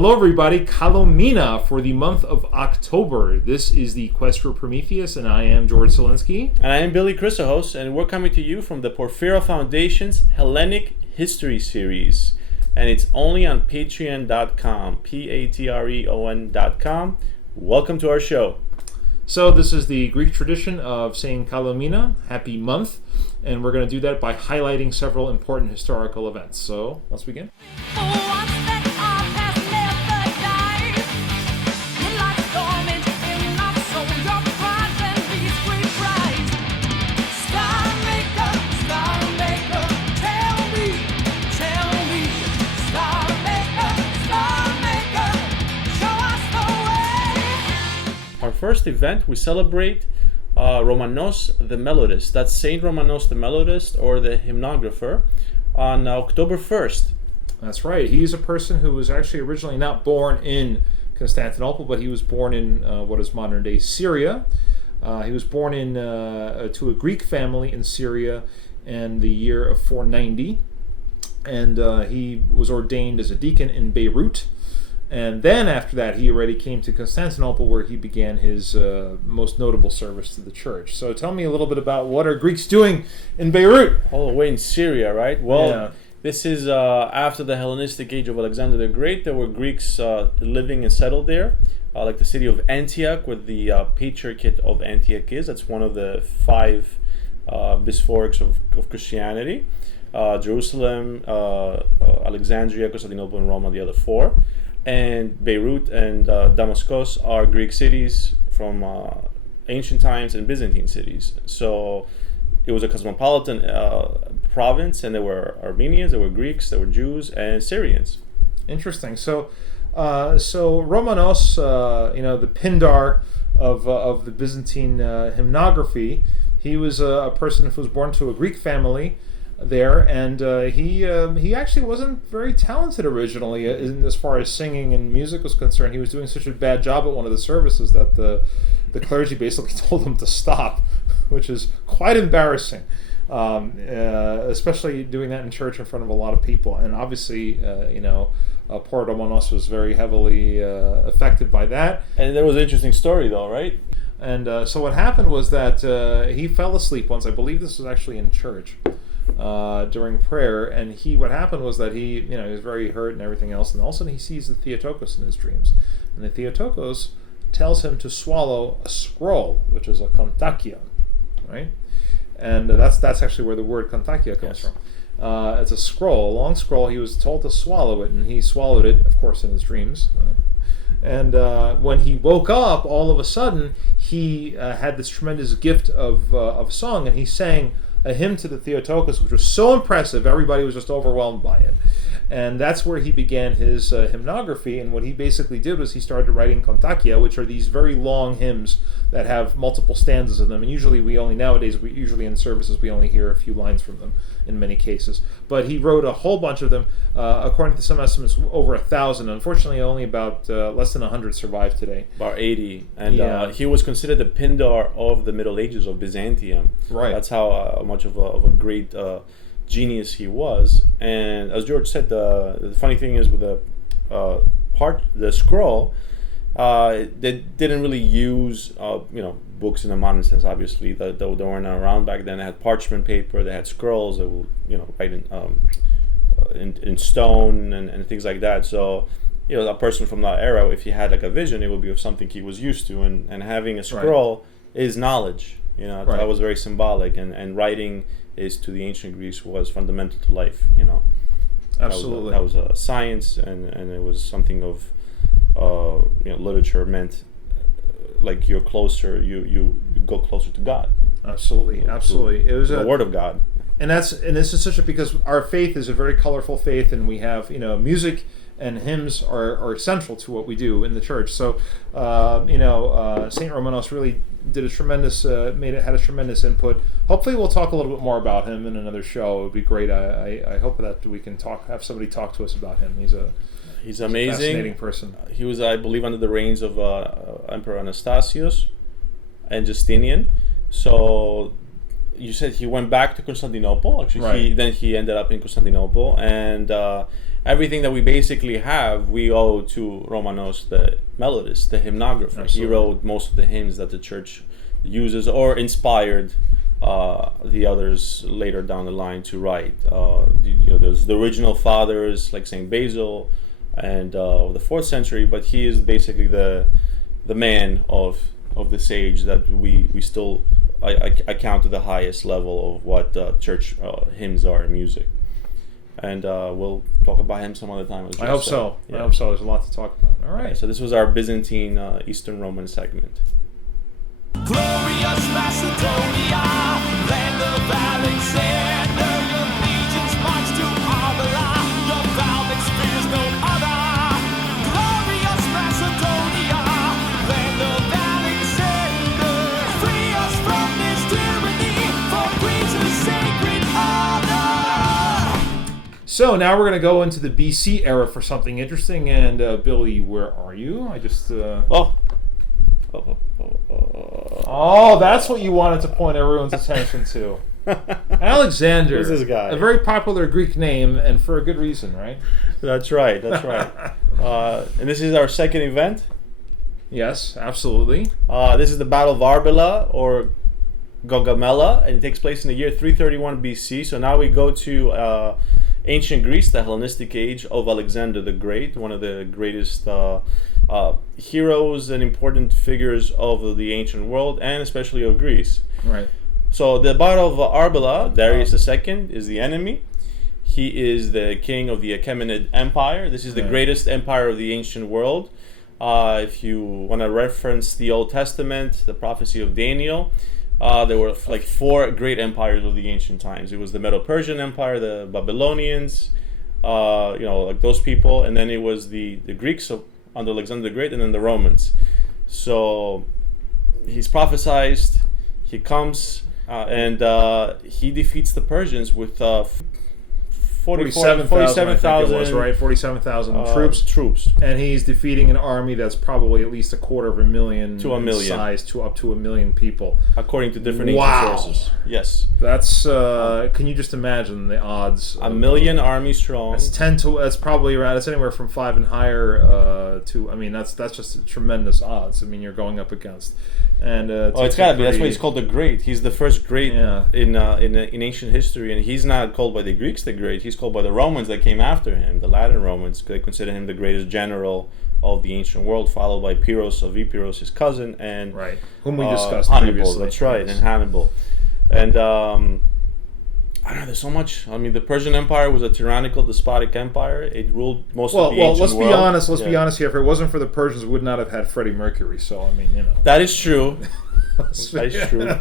Hello everybody, Kalo Mina for the month of October. This is the Quest for Prometheus, and I am George Solinsky. And I am Billy Chrysojos, and we're coming to you from the Porphyra Foundation's Hellenic History series. And it's only on patreon.com, Patreon.com. Welcome to our show. So this is the Greek tradition of saying Kalo Mina, happy month, and we're going to do that by highlighting several important historical events. So let's begin. Our first event, we celebrate Romanos the Melodist. That's Saint Romanos the Melodist, or the hymnographer, on October 1st. That's right. He's a person who was actually originally not born in Constantinople, but he was born in what is modern-day Syria. He was born to a Greek family in Syria in the year of 490, and he was ordained as a deacon in Beirut. And then after that, he already came to Constantinople, where he began his most notable service to the church. So tell me a little bit about what are Greeks doing in Beirut? All the way in Syria, right? Well, yeah. This is after the Hellenistic age of Alexander the Great. There were Greeks living and settled there, like the city of Antioch, where the Patriarchate of Antioch is. That's one of the five bishoprics of Christianity. Jerusalem, Alexandria, Constantinople, and Rome are the other four. And Beirut and Damascus are Greek cities from ancient times and Byzantine cities. So it was a cosmopolitan province, and there were Armenians, there were Greeks, there were Jews, and Syrians. Interesting. So Romanos, the Pindar of the Byzantine hymnography, he was a person who was born to a Greek family there, and he actually wasn't very talented originally as far as singing and music was concerned. He was doing such a bad job at one of the services that the clergy basically told him to stop, which is quite embarrassing, especially doing that in church in front of a lot of people. And obviously, poor Romanos was very heavily affected by that. And there was an interesting story, though, right? And so what happened was that he fell asleep once. I believe this was actually in church. During prayer, and what happened was that he was very hurt and everything else, and all of a sudden he sees the Theotokos in his dreams, and the Theotokos tells him to swallow a scroll, which is a kontakia, right? And that's actually where the word kontakia comes from. It's a scroll, a long scroll. He was told to swallow it, and he swallowed it, of course, in his dreams. And when he woke up, all of a sudden he had this tremendous gift of song, and he sang a hymn to the Theotokos, which was so impressive, everybody was just overwhelmed by it. And that's where he began his hymnography, and what he basically did was he started writing kontakia, which are these very long hymns that have multiple stanzas in them, and usually in services we only hear a few lines from them in many cases. But he wrote a whole bunch of them, according to some estimates over 1,000. Unfortunately, only about less than 100 survive today. About 80. And he was considered the Pindar of the Middle Ages of Byzantium. Right. That's how much of a great genius he was. And as George said, the funny thing is with the scroll, they didn't really use books in the modern sense. Obviously, they weren't around back then. They had parchment paper, they had scrolls, they would write in stone and things like that. So a person from that era, if he had like a vision, it would be of something he was used to, and having a scroll is knowledge. That was very symbolic, and writing is, to the ancient Greeks, was fundamental to life. Absolutely, that was a science, and it was something of literature meant like you're closer, you go closer to God. Absolutely. It was the Word of God, and this is such because our faith is a very colorful faith, and we have music and hymns are central to what we do in the church. So Saint Romanos really did had a tremendous input. Hopefully we'll talk a little bit more about him in another show. It would be great. I hope that we can have somebody talk to us about him. He's amazing, fascinating person. He was, I believe, under the reigns of Emperor Anastasius and Justinian. So you said he went back to Constantinople. Actually, right. He ended up in Constantinople, and everything that we basically have, we owe to Romanos, the Melodist, the hymnographer. Absolutely. He wrote most of the hymns that the church uses or inspired the others later down the line to write. There's the original fathers like Saint Basil and the 4th century, but he is basically the man of this age that we still I count to the highest level of what church hymns are in music. And we'll talk about him some other time as well. I hope so. Yeah. I hope so. There's a lot to talk about. All right. So this was our Byzantine Eastern Roman segment. Glorious Macedonia, land of Alexander, your legions march to Arbela, your phalanx fears no other. Glorious Macedonia, land of Alexander, free us from this tyranny, for Greece's sacred honor. So now we're going to go into the BC era for something interesting. And Billy, where are you? I just... Oh, that's what you wanted to point everyone's attention to. Alexander. Who's this guy? A very popular Greek name, and for a good reason, right? That's right. And this is our second event. Yes, absolutely. This is the Battle of Arbela, or Gaugamela, and it takes place in the year 331 BC. So now we go to ancient Greece, the Hellenistic age of Alexander the Great, one of the greatest heroes and important figures of the ancient world, and especially of Greece. Right. So the Battle of Arbela, Darius II is the enemy. He is the king of the Achaemenid Empire. This is the greatest empire of the ancient world. If you want to reference the Old Testament, the prophecy of Daniel, there were like 4 great empires of the ancient times. It was the Medo-Persian Empire, the Babylonians, like those people, and then it was the Greeks under Alexander the Great, and then the Romans. So he's prophesized, he comes, and he defeats the Persians with 47,000 right? 47,000 troops. And he's defeating an army that's probably at least 250,000 to a million size, to up to 1 million people, according to different ancient sources. Yes, that's can you just imagine the odds? 1 million army strong. That's probably around. It's anywhere from 5 and higher to. I mean, that's just tremendous odds. I mean, you're going up against. And it's gotta be. That's why he's called the Great. He's the first great in ancient history, and he's not called by the Greeks the Great. He's called by the Romans that came after him, the Latin Romans. They consider him the greatest general of the ancient world, followed by Pyrrhus of Epirus, his cousin, and whom we discussed Hannibal. previously. That's right, and Hannibal. And I don't know. There's so much. I mean, the Persian Empire was a tyrannical, despotic empire. It ruled most of the ancient let's world. be honest. Let's be honest here. If it wasn't for the Persians, we would not have had Freddie Mercury. So I mean, that is true. That is true.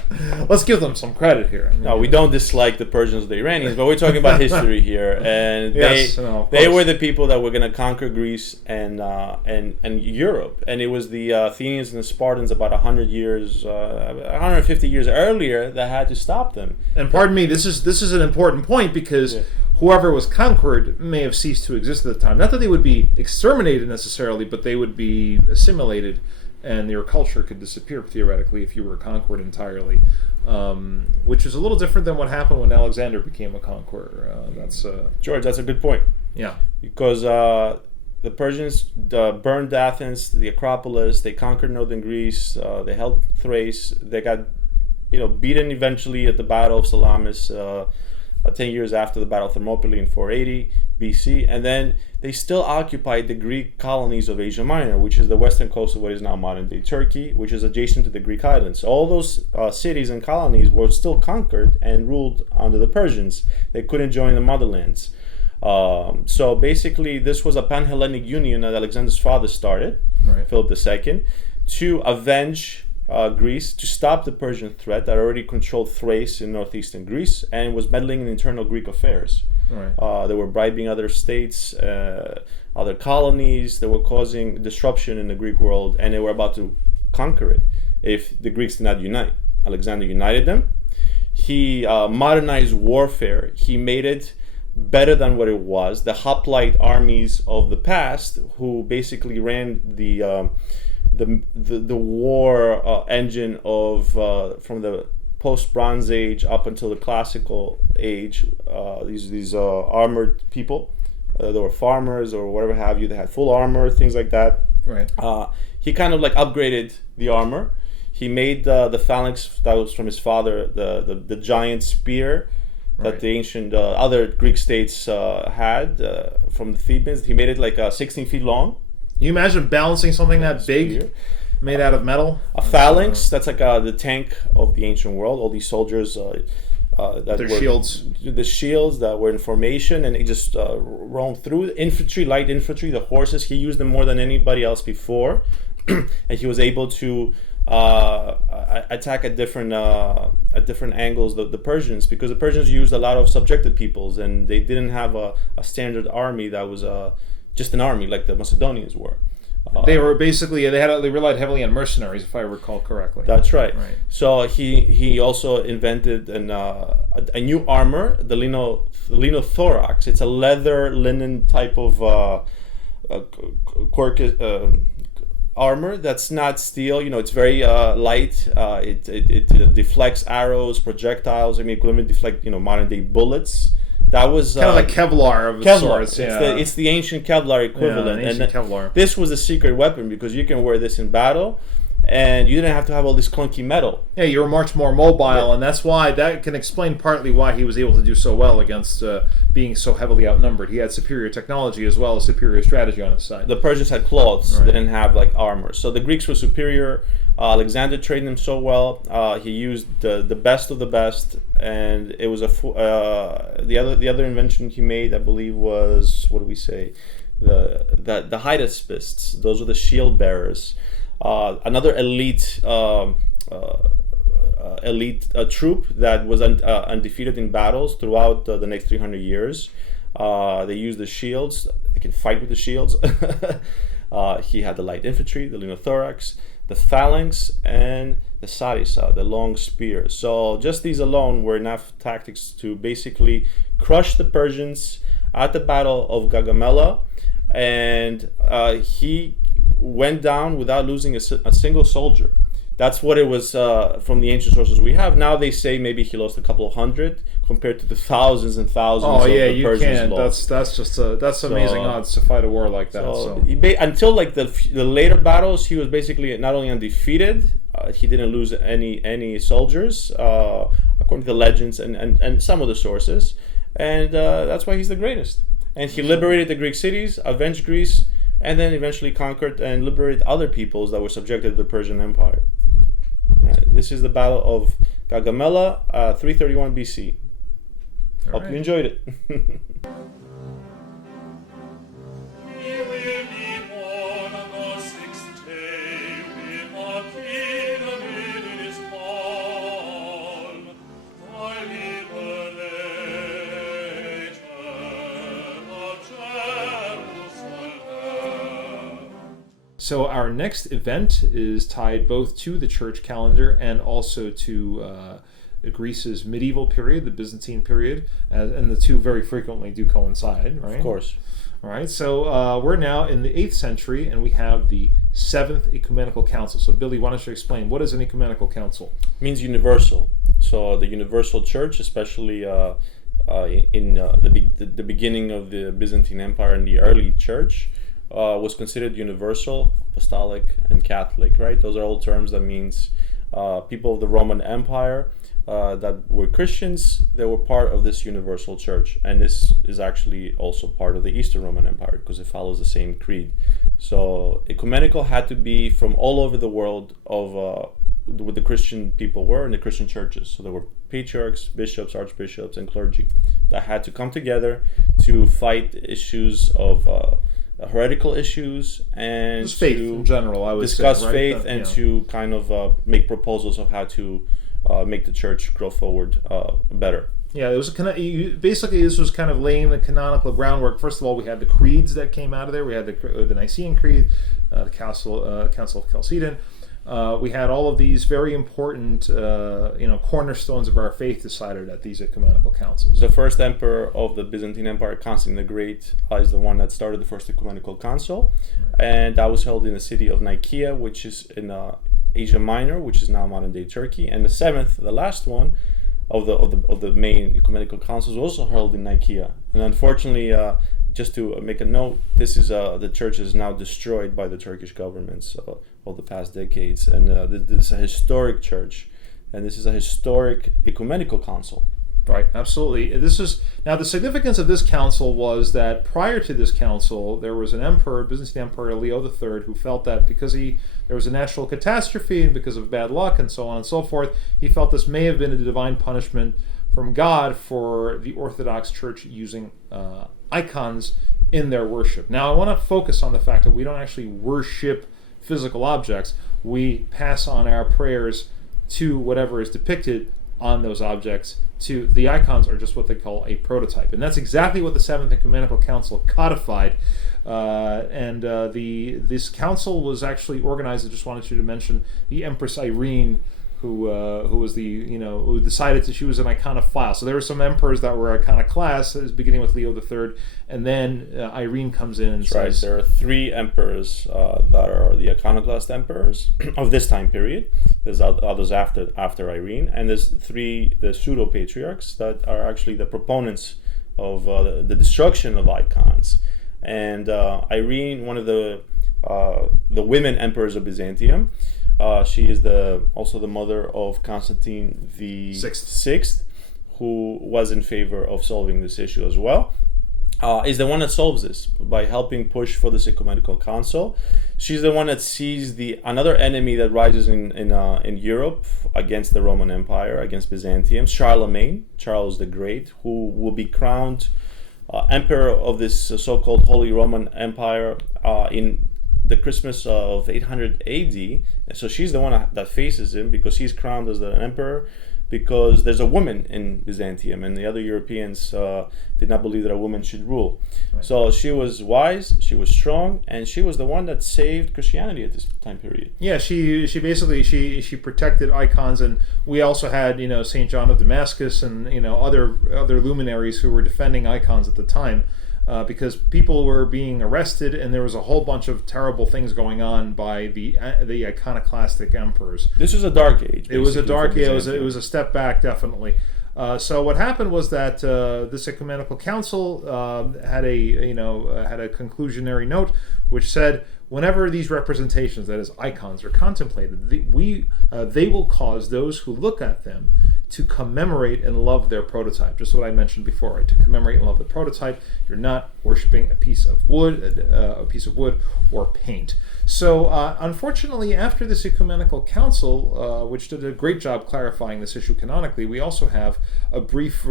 Let's give them some credit here. I mean, no, we don't dislike the Persians or the Iranians, but we're talking about history here, and they were the people that were going to conquer Greece and Europe, and it was the Athenians and the Spartans about 150 years earlier that had to stop them. And pardon me, this is an important point because whoever was conquered may have ceased to exist at the time. Not that they would be exterminated necessarily, but they would be assimilated, and your culture could disappear theoretically if you were conquered entirely, which is a little different than what happened when Alexander became a conqueror. George, that's a good point. Yeah, because the Persians burned Athens, the Acropolis. They conquered northern Greece. They held Thrace. They got beaten eventually at the Battle of Salamis 10 years after the Battle of Thermopylae in 480 BC, and then they still occupied the Greek colonies of Asia Minor, which is the western coast of what is now modern-day Turkey, which is adjacent to the Greek islands. All those cities and colonies were still conquered and ruled under the Persians. They couldn't join the motherlands. So basically, this was a pan-Hellenic union that Alexander's father started, Philip II, to avenge Greece, to stop the Persian threat that already controlled Thrace in northeastern Greece and was meddling in internal Greek affairs. They were bribing other states, other colonies. They were causing disruption in the Greek world, and they were about to conquer it if the Greeks did not unite. Alexander united them. He modernized warfare. He made it better than what it was. The hoplite armies of the past, who basically ran the war engine of from the post-Bronze Age up until the Classical Age, these armored people, There were farmers or whatever have you. They had full armor, things like that. Right. He kind of like upgraded the armor. He made the phalanx that was from his father, the giant spear that Right. the ancient other Greek states had from the Thebans. He made it like 16 feet long. You imagine balancing something that big, Spear. made out of metal? A phalanx, that's like the tank of the ancient world. All these soldiers that Their were shields. the shields that were in formation, and he just roamed through. Infantry, light infantry, the horses. He used them more than anybody else before, and he was able to attack at different angles the Persians, because the Persians used a lot of subjected peoples, and they didn't have a standard army that was just an army like the Macedonians were. They were basically they relied heavily on mercenaries, if I recall correctly. That's right. Right. So he also invented a new armor, the linothorax. It's a leather linen type of armor that's not steel. It's very light. It deflects arrows, projectiles. I mean, it could even deflect modern day bullets. That was kind of like Kevlar of Kevlar. sorts. Yeah. It's the ancient Kevlar equivalent. Yeah, ancient and Kevlar. This was a secret weapon because you can wear this in battle, and you didn't have to have all this clunky metal. Yeah, you were much more mobile, and that's why that can explain partly why he was able to do so well against being so heavily outnumbered. He had superior technology as well as superior strategy on his side. The Persians had cloths; Right. they didn't have like armor. So the Greeks were superior. Alexander trained them so well. He used the best of the best, and it was the other invention he made, I believe, was, what do we say, the Hydaspists. Those were the shield bearers. Another elite troop that was undefeated in battles throughout the next 300 years. They used the shields. They can fight with the shields. He had the light infantry, the linothorax, the phalanx, and the sarissa, the long spear. So just these alone were enough tactics to basically crush the Persians at the Battle of Gaugamela, and he went down without losing a single soldier. That's what it was from the ancient sources we have. Now they say maybe he lost a couple of hundred compared to the thousands and thousands of the Persians lost. That's amazing odds to fight a war like that. So. Until like the later battles, he was basically not only undefeated, he didn't lose any soldiers, according to the legends and some of the sources, and that's why he's the greatest. And he liberated the Greek cities, avenged Greece, and then eventually conquered and liberated other peoples that were subjected to the Persian Empire. This is the Battle of Gaugamela, 331 BC. Hope you enjoyed it. So our next event is tied both to the church calendar and also to Greece's medieval period, the Byzantine period, and the two very frequently do coincide, right? Of course. All right, so we're now in the 8th century, and we have the 7th Ecumenical Council. So Billy, why don't you explain, what is an Ecumenical Council? It means universal. So the universal church, especially in the beginning of the Byzantine Empire and the early church, was considered universal, apostolic, and Catholic, right? Those are all terms that means people of the Roman Empire that were Christians, they were part of this universal church. And this is actually also part of the Eastern Roman Empire because it follows the same creed. So ecumenical had to be from all over the world of what the Christian people were in the Christian churches. So there were patriarchs, bishops, archbishops, and clergy that had to come together to fight issues of heretical issues and Just faith to in general, I would discuss say, right? faith and to kind of make proposals of how to make the church grow forward better. Yeah, it was basically this was kind of laying the canonical groundwork. First of all, we had the creeds that came out of there. We had the Nicene Creed, the Council of Chalcedon. We had all of these very important, cornerstones of our faith decided at these ecumenical councils. The first emperor of the Byzantine Empire, Constantine the Great, is the one that started the first ecumenical council, and that was held in the city of Nicaea, which is in Asia Minor, which is now modern-day Turkey. And the seventh, the last one of the main ecumenical councils, was also held in Nicaea. And unfortunately, just to make a note, this is the church is now destroyed by the Turkish governments of the past decades, and this is a historic church, and this is a historic ecumenical council. Right, absolutely. This is now the significance of this council was that prior to this council, there was an emperor, Byzantine Emperor Leo III, who felt that because there was a natural catastrophe and because of bad luck and so on and so forth, he felt this may have been a divine punishment from God for the Orthodox Church using icons in their worship. Now, I want to focus on the fact that we don't actually worship physical objects. We pass on our prayers to whatever is depicted on those objects. The icons are just what they call a prototype, and that's exactly what the Seventh Ecumenical Council codified. This council was actually organized. I just wanted you to mention the Empress Irene, who was who decided that she was an iconophile. So there were some emperors that were iconoclasts, beginning with Leo III, and then Irene comes in and says, right. There are 3 emperors that are the iconoclast emperors of this time period. There's others after Irene, and there's 3 the pseudo patriarchs that are actually the proponents of the destruction of icons. And Irene, one of the women emperors of Byzantium. She is also the mother of Constantine the Sixth, who was in favor of solving this issue as well. Is the one that solves this by helping push for this ecumenical council. She's the one that sees another enemy that rises in Europe against the Roman Empire, against Byzantium, Charlemagne, Charles the Great, who will be crowned emperor of this so-called Holy Roman Empire in the Christmas of 800 AD. So she's the one that faces him because he's crowned as the emperor, because there's a woman in Byzantium and the other Europeans did not believe that a woman should rule. Right. So she was wise, she was strong, and she was the one that saved Christianity at this time period. Yeah, she basically she protected icons, and we also had Saint John of Damascus and other luminaries who were defending icons at the time. Because people were being arrested, and there was a whole bunch of terrible things going on by the iconoclastic emperors. This was a dark age. It was a dark age. It was a step back, definitely. So what happened was that this ecumenical council had a conclusionary note which said, whenever these representations, that is icons, are contemplated, they will cause those who look at them to commemorate and love their prototype. Just what I mentioned before, right? To commemorate and love the prototype, you're not worshiping a piece of wood or paint. So, unfortunately, after this ecumenical council, which did a great job clarifying this issue canonically, we also have a brief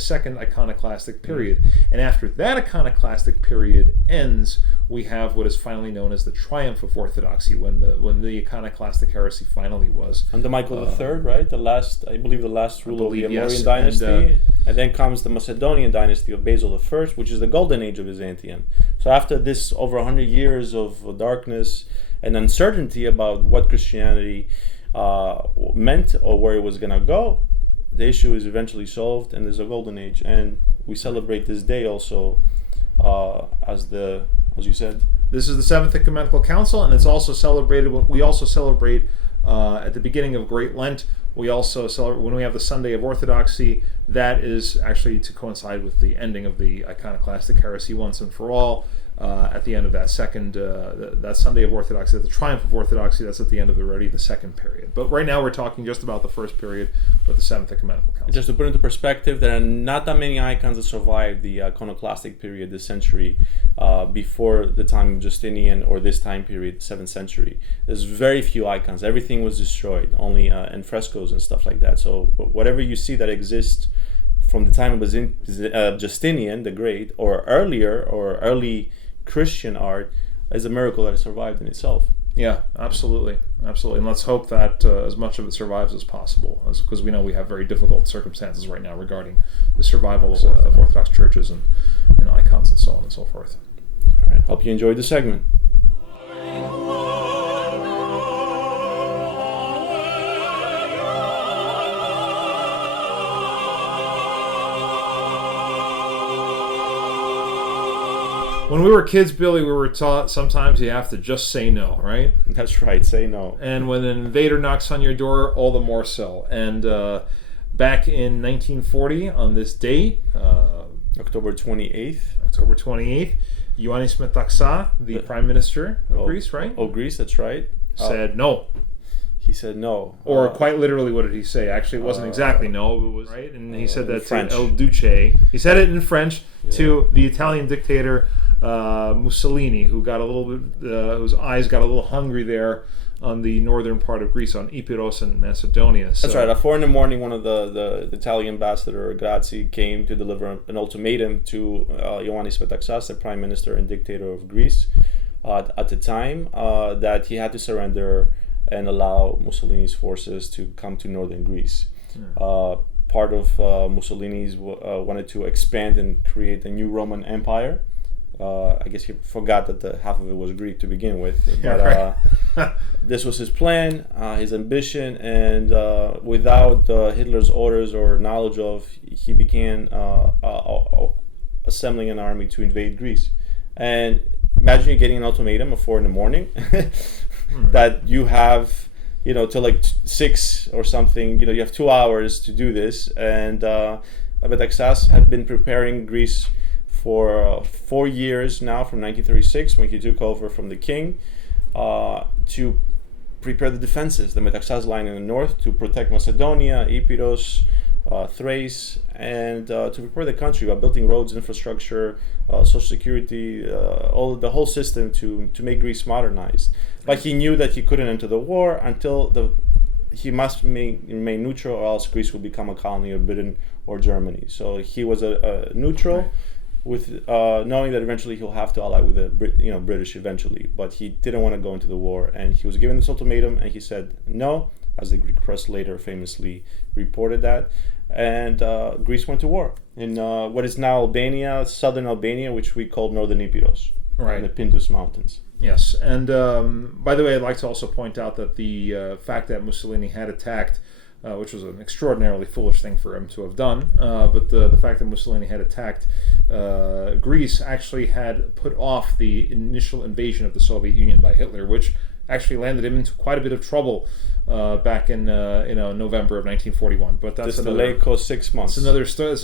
second iconoclastic period. And after that iconoclastic period ends, we have what is finally known as the triumph of orthodoxy, when the iconoclastic heresy finally was. Under Michael III, right? I believe the last rule of the Amorian dynasty. And then comes the Macedonian dynasty of Basil I, which is the golden age of Byzantium. So after this over 100 years of darkness and uncertainty about what Christianity meant or where it was going to go, the issue is eventually solved, and there's a golden age. And we celebrate this day also as you said. This is the Seventh Ecumenical Council, and it's also celebrated. We also celebrate at the beginning of Great Lent. We also celebrate when we have the Sunday of Orthodoxy. That is actually to coincide with the ending of the iconoclastic heresy once and for all. At the end of that that Sunday of Orthodoxy, the triumph of Orthodoxy, that's at the end of the second period. But right now we're talking just about the first period with the Seventh Ecumenical Council. Just to put into perspective, there are not that many icons that survived the iconoclastic period, this century, before the time of Justinian or this time period, 7th century. There's very few icons. Everything was destroyed, only in frescoes and stuff like that. So whatever you see that exists from the time of Justinian the Great or earlier or early Christian art is a miracle that it survived in itself. Yeah, absolutely. And let's hope that as much of it survives as possible, because we know we have very difficult circumstances right now regarding the survival of Orthodox churches and icons and so on and so forth. All right, hope you enjoyed the segment. When we were kids, Billy, we were taught sometimes you have to just say no, right? That's right, say no. And when an invader knocks on your door, all the more so. And back in 1940, on this date, October 28th. October 28th, Ioannis Metaxa, the Prime Minister of Greece, right? Oh, Greece, that's right. Said no. He said no. Or quite literally, what did he say? Actually, it wasn't exactly no. It was right, and he said that French. to El Duce. He said it in French to the Italian dictator Mussolini, who got a little bit, whose eyes got a little hungry there on the northern part of Greece, on Epirus and Macedonia. So, That's right. At 4 in the morning, one of the Italian ambassador Grazzi came to deliver an ultimatum to Ioannis Metaxas, the Prime Minister and dictator of Greece at the time, that he had to surrender and allow Mussolini's forces to come to northern Greece. Part of Mussolini's wanted to expand and create a new Roman Empire. I guess he forgot that half of it was Greek to begin with. But this was his plan, his ambition, and without Hitler's orders or knowledge of, he began assembling an army to invade Greece. And imagine you getting an ultimatum at 4 in the morning that you have, till like 6 or something. You have 2 hours to do this. And Metaxas had been preparing Greece for 4 years now, from 1936, when he took over from the king, to prepare the defenses, the Metaxas line in the north, to protect Macedonia, Epirus, Thrace, and to prepare the country by building roads, infrastructure, social security, the whole system to make Greece modernized. But he knew that he couldn't enter the war until he must remain neutral, or else Greece will become a colony of Britain or Germany. So he was a neutral. Right. With knowing that eventually he'll have to ally with the British eventually, but he didn't want to go into the war, and he was given this ultimatum, and he said no, as the Greek press later famously reported that, and Greece went to war in what is now Albania, southern Albania, which we call northern Epirus, right, in the Pindus Mountains. Yes, and by the way, I'd like to also point out that the fact that Mussolini had attacked, which was an extraordinarily foolish thing for him to have done, but the fact that Mussolini had attacked Greece actually had put off the initial invasion of the Soviet Union by Hitler, which actually landed him into quite a bit of trouble back in November of 1941. But that's this delay cost 6 months. It's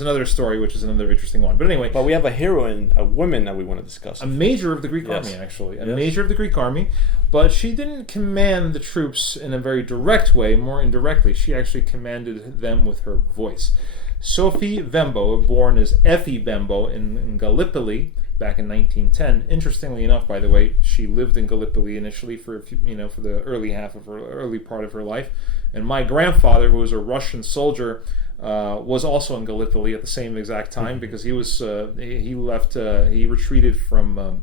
another story, which is another interesting one. But anyway, but we have a heroine, a woman that we want to discuss. A major of the Greek army, actually, major of the Greek army. But she didn't command the troops in a very direct way, more indirectly. She actually commanded them with her voice. Sophie Bembo, born as Effie Bembo in Gallipoli back in 1910. Interestingly enough, by the way, she lived in Gallipoli initially for for the early part of her life. And my grandfather, who was a Russian soldier, was also in Gallipoli at the same exact time, because he was he retreated from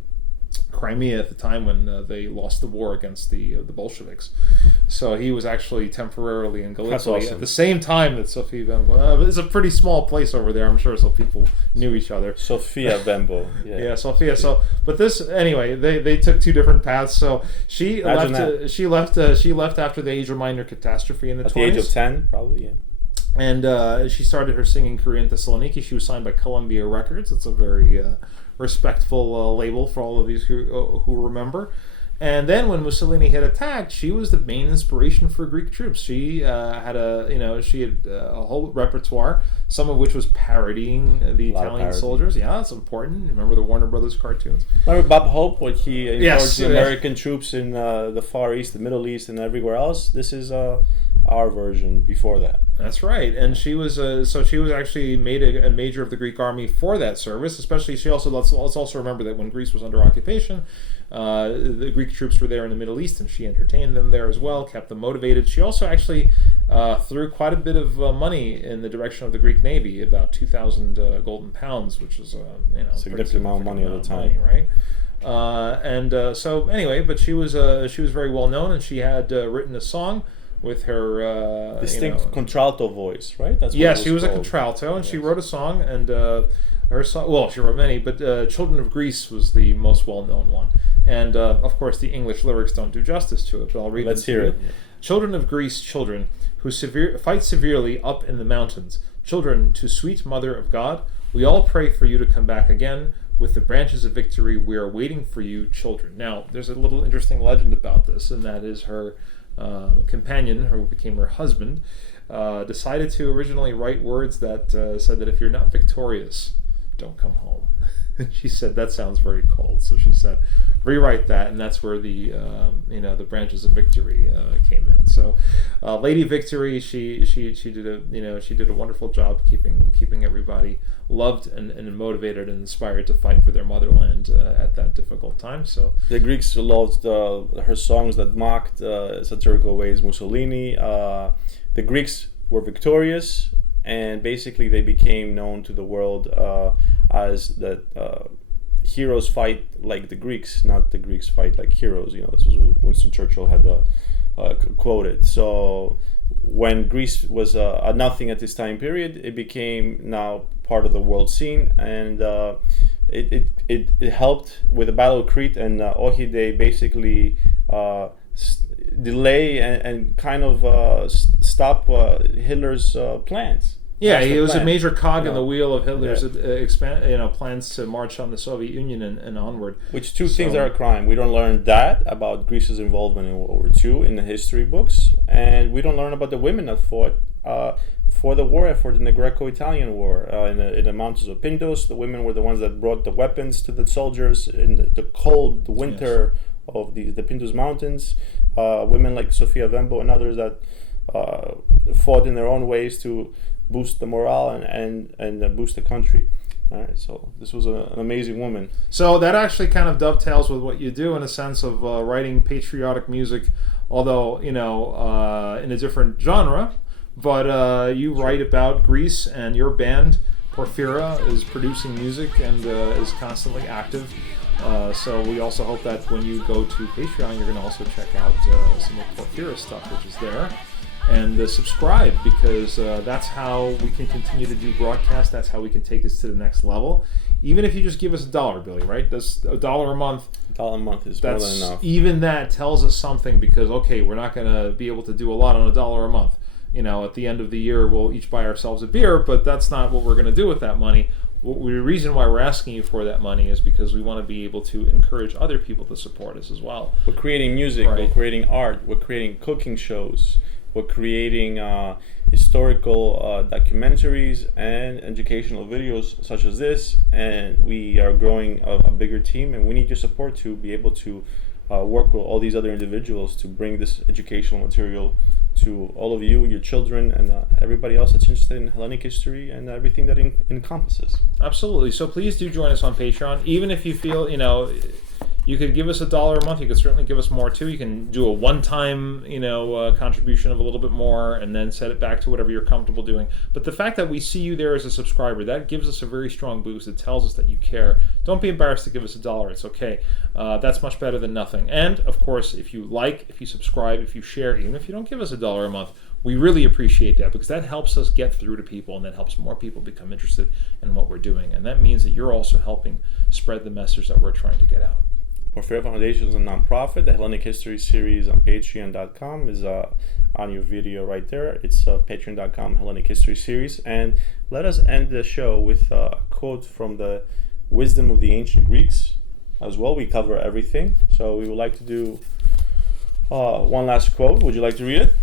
Crimea at the time when they lost the war against the Bolsheviks. So he was actually temporarily in Gallipoli at the same time that Sophia Bembo. It's a pretty small place over there, I'm sure, so people knew each other. Sophia Bembo. Yeah, Sophia. So, but this anyway, they took two different paths. So she left. She left after the Asia Minor catastrophe in the 20s. At the age of 10, probably. Yeah. And she started her singing career in Thessaloniki. She was signed by Columbia Records. It's a very respectful label for all of these who remember. And then when Mussolini had attacked, she was the main inspiration for Greek troops. She had a whole repertoire, some of which was parodying the Italian soldiers. Yeah, that's important. Remember the Warner Brothers cartoons? Remember Bob Hope, when he encouraged the American troops in the Far East, the Middle East, and everywhere else? This is our version before that. That's right, and she was actually made a major of the Greek army for that service. Especially, let's also remember that when Greece was under occupation, the Greek troops were there in the Middle East, and she entertained them there as well, kept them motivated. She also actually threw quite a bit of money in the direction of the Greek Navy, about 2,000 golden pounds, which is significant amount of money at the time, right? So anyway, but she was very well known, and she had written a song with her distinct contralto voice, right? That's what she was called. A contralto, and she wrote a song, and her song. Well, she wrote many, but "Children of Greece" was the most well-known one, and of course, the English lyrics don't do justice to it. But I'll read. Let's hear it. Children of Greece, children who fight severely up in the mountains, children to sweet Mother of God, we all pray for you to come back again. With the branches of victory, we are waiting for you, children. Now, there's a little interesting legend about this, and that is her companion, who became her husband, decided to originally write words that said that if you're not victorious, don't come home. She said, that sounds very cold. So she said, rewrite that, and that's where the the branches of victory came in. So Lady Victory, she did a wonderful job keeping everybody loved and motivated and inspired to fight for their motherland at that difficult time. So the Greeks loved her songs that mocked satirical ways Mussolini. The Greeks were victorious, and basically they became known to the world as that heroes fight like the Greeks, not the Greeks fight like heroes. This was what Winston Churchill had quoted. So when Greece was nothing at this time period, it became now part of the world scene, and it helped with the Battle of Crete and OHI. They basically delay and kind of stop Hitler's plans. Yeah, That's he the was a plan. major cog in Yeah. the wheel of Hitler's plans to march on the Soviet Union and onward. Which two things are a crime. We don't learn that about Greece's involvement in World War II in the history books, and we don't learn about the women that fought for the war effort in the Greco-Italian War. In the mountains of Pindos, the women were the ones that brought the weapons to the soldiers in the cold winter of the Pindos Mountains. Women like Sofia Vembo and others that fought in their own ways to boost the morale and boost the country. All right, so this was an amazing woman. So that actually kind of dovetails with what you do in a sense of writing patriotic music, although in a different genre. But you write about Greece, and your band Porphyra is producing music and is constantly active. So we also hope that when you go to Patreon, you're going to also check out some of Porphyra's stuff, which is there. And subscribe, because that's how we can continue to do broadcasts. That's how we can take this to the next level. Even if you just give us $1, Billy, right? That's $1 a month. $1 a month is more than enough. Even that tells us something, because, okay, we're not going to be able to do a lot on $1 a month. At the end of the year, we'll each buy ourselves a beer, but that's not what we're going to do with that money. The reason why we're asking you for that money is because we want to be able to encourage other people to support us as well. We're creating music, Right. We're creating art, we're creating cooking shows, we're creating historical documentaries and educational videos such as this, and we are growing a bigger team, and we need your support to be able to work with all these other individuals to bring this educational material to all of you, your children, and everybody else that's interested in Hellenic history and everything that encompasses. Absolutely. So please do join us on Patreon. Even if you feel, you could give us $1 a month. You could certainly give us more too. You can do a one-time, contribution of a little bit more, and then set it back to whatever you're comfortable doing. But the fact that we see you there as a subscriber, that gives us a very strong boost. It tells us that you care. Don't be embarrassed to give us $1. It's okay. That's much better than nothing. And of course, if you like, if you subscribe, if you share, even if you don't give us $1 a month, we really appreciate that, because that helps us get through to people, and that helps more people become interested in what we're doing. And that means that you're also helping spread the message that we're trying to get out. Porphyra Foundation is a non-profit. The Hellenic History series on Patreon.com is on your video right there. It's Patreon.com Hellenic History series. And let us end the show with a quote from the wisdom of the ancient Greeks as well. We cover everything. So we would like to do one last quote. Would you like to read it?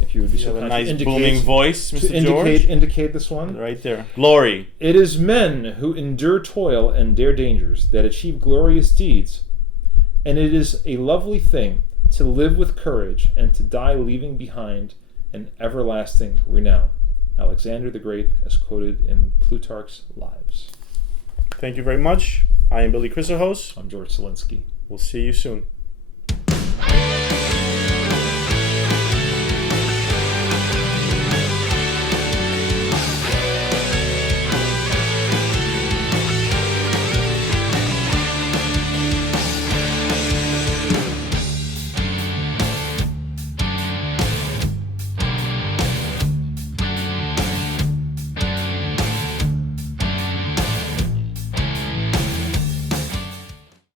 If you would be You so have a kind to nice booming voice, to Mr. George. indicate this one. Right there. Glory. It is men who endure toil and dare dangers that achieve glorious deeds, and it is a lovely thing to live with courage and to die leaving behind an everlasting renown. Alexander the Great, as quoted in Plutarch's Lives. Thank you very much. I am Billy Chrysohos. I'm George Selinsky. We'll see you soon.